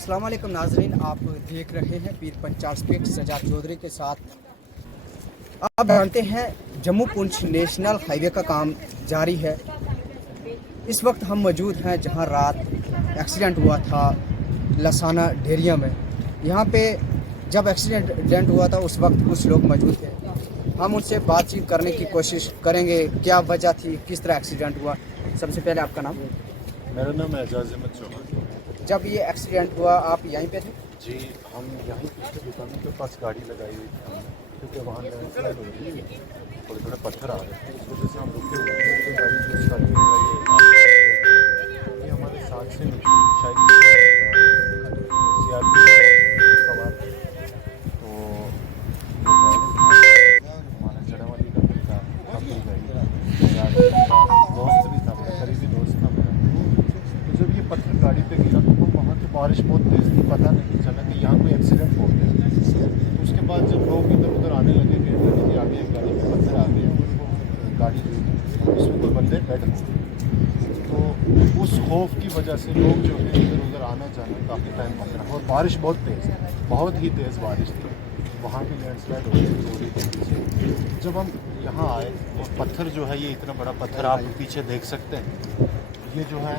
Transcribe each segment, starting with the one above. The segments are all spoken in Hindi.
अस्सलाम वालेकुम नाजरीन, आप देख रहे हैं पीर पंचाल स्पीक सजाद चौधरी के साथ। आप जानते हैं जम्मू पुंछ नेशनल हाईवे का काम जारी है। इस वक्त हम मौजूद हैं जहां रात एक्सीडेंट हुआ था लसाना ढेरिया में। यहाँ पे जब एक्सीडेंट हुआ था उस वक्त कुछ लोग मौजूद थे। हम उनसे बातचीत करने की कोशिश करेंगे, क्या वजह थी, किस तरह एक्सीडेंट हुआ। सबसे पहले आपका नाम? मेरा नाम एजाज अहमद चौहान। जब ये एक्सीडेंट हुआ आप यहीं पे थे? जी, हम यहीं पिछले दुकानों के पास गाड़ी लगाई हुई थी क्योंकि वहाँ लैंडस्लाइड हो रही थी, थोड़े थोड़े पत्थर आ रहे थे, इस वजह से हम रुके हुए थे कि गाड़ी जो स्टार्ट हो रही है। ये हमारे साथ से शायद CRP सवार थे, तो हमारा जड़ा वाली का भी था, अपनी गाड़ी दोस्त भी था, मेरा करीबी दोस्त था मेरा। तो जब ये पत्थर गाड़ी पे गिरा तो वहाँ की बारिश बहुत तेज़ थी, पता नहीं चला कि यहाँ कोई एक्सीडेंट हो गया। तो उसके बाद जब लोग इधर उधर आने लगे कि आगे एक गाड़ी में पत्थर आ गए और वो गाड़ी उसमें कोई बंदे डेड हो गए। तो उस खौफ की वजह से लोग जो है इधर उधर आना जाना काफ़ी टाइम बंद रहा और बारिश बहुत तेज़ है, बहुत ही तेज़ बारिश थी। वहाँ भी लैंडस्लाइड हो रही थी। जब हम यहाँ आए और पत्थर जो है ये इतना बड़ा पत्थर आप पीछे देख सकते हैं, ये जो है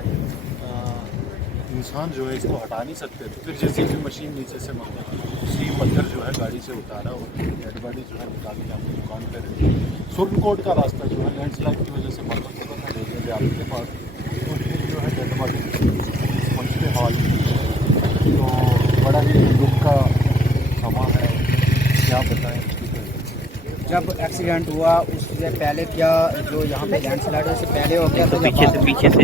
इंसान जो है इसको हटा नहीं सकते थे। फिर जैसे भी मशीन नीचे से उसी पत्थर जो है गाड़ी से उतारा और डेड बॉडी जो है निकाल के अपनी दुकान पर रखी। सुरनकोट का रास्ता जो है लैंडस्लाइड की वजह से बंद हो चुका था डेरिया जाने के पास, और फिर जो है डेड बॉडी पहुँचते हॉल। तो बड़ा ही दुख का समा है, क्या बताएं। जब एक्सीडेंट हुआ उससे पहले क्या जो यहाँ पे लैंडस्लाइड है उससे पहले हो गया? तो पीछे से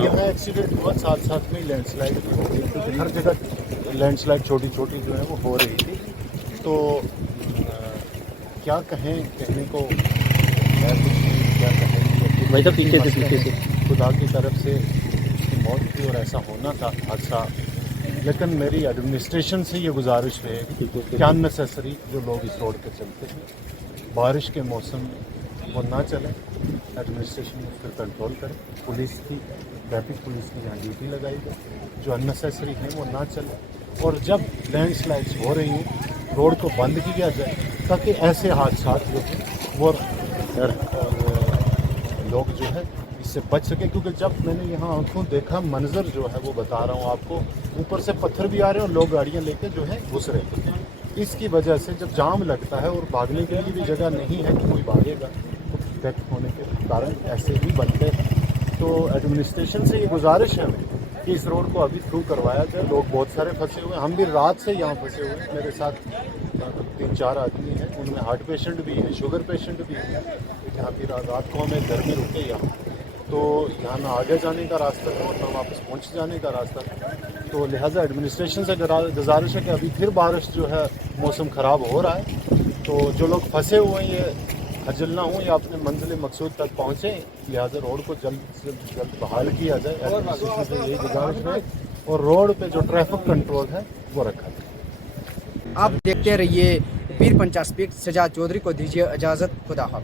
यहाँ एक्सीडेंट हुआ, साथ साथ में लैंडस्लाइड भी हो रही थी, हर जगह लैंडस्लाइड छोटी छोटी जो है वो हो रही थी। तो क्या कहें, कहने को है कुछ नहीं, क्या कहें। भाई तो पीछे से खुदा की तरफ से उसकी मौत थी और ऐसा होना था हादसा। लेकिन मेरी एडमिनिस्ट्रेशन से ये गुजारिश है कि अननेसेसरी जो लोग इस रोड पे चलते हैं बारिश के मौसम में वो ना चलें। एडमिनिस्ट्रेशन उस पर कंट्रोल करें, पुलिस की ट्रैफिक पुलिस की यहाँ ड्यूटी लगाई जाए, जो अननेसेसरी हैं वो ना चलें। और जब लैंडस्लाइड्स हो रही हैं रोड को बंद किया जाए ताकि ऐसे हादसा जो हैं वो लोग जो है इससे बच सके। क्योंकि जब मैंने यहाँ आंखों देखा मंजर जो है वो बता रहा हूँ आपको, ऊपर से पत्थर भी आ रहे हैं और लोग गाड़ियाँ लेके जो है घुस रहे थे। इसकी वजह से जब जाम लगता है और भागने के लिए भी जगह नहीं है कि कोई भागेगा, तो डेथ होने के कारण ऐसे ही बनते हैं। तो एडमिनिस्ट्रेशन से ये गुजारिश है कि इस रोड को अभी थ्रू करवाया जाए। लोग बहुत सारे फंसे हुए हैं, हम भी रात से यहाँ फंसे हुए हैं। मेरे साथ 3-4 आदमी हैं, उनमें हार्ट पेशेंट भी हैं, शुगर पेशेंट भी हैं। यहाँ फिर रात को हमें घर में रुके यहाँ, तो यहाँ ना आगे जाने का रास्ता था और ना वापस पहुँच जाने का रास्ता था। तो लिहाजा एडमिनिस्ट्रेशन से गुजारिश है कि अभी फिर बारिश जो है मौसम ख़राब हो रहा है, तो जो लोग फंसे हुए हैं ये खजल ना हों या अपने मंजिल मकसूद तक पहुँचें। लिहाजा रोड को जल्द से जल्द बहाल किया जाए, एडमिनिस्ट्रेशन से यही गुजारिश है। और रोड पे जो ट्रैफिक कंट्रोल है वो रखा जाए। आप देखते रहिए पीर पंचाल स्पीक सजाद चौधरी को दीजिए इजाज़त। खुदा हाफ़िज़।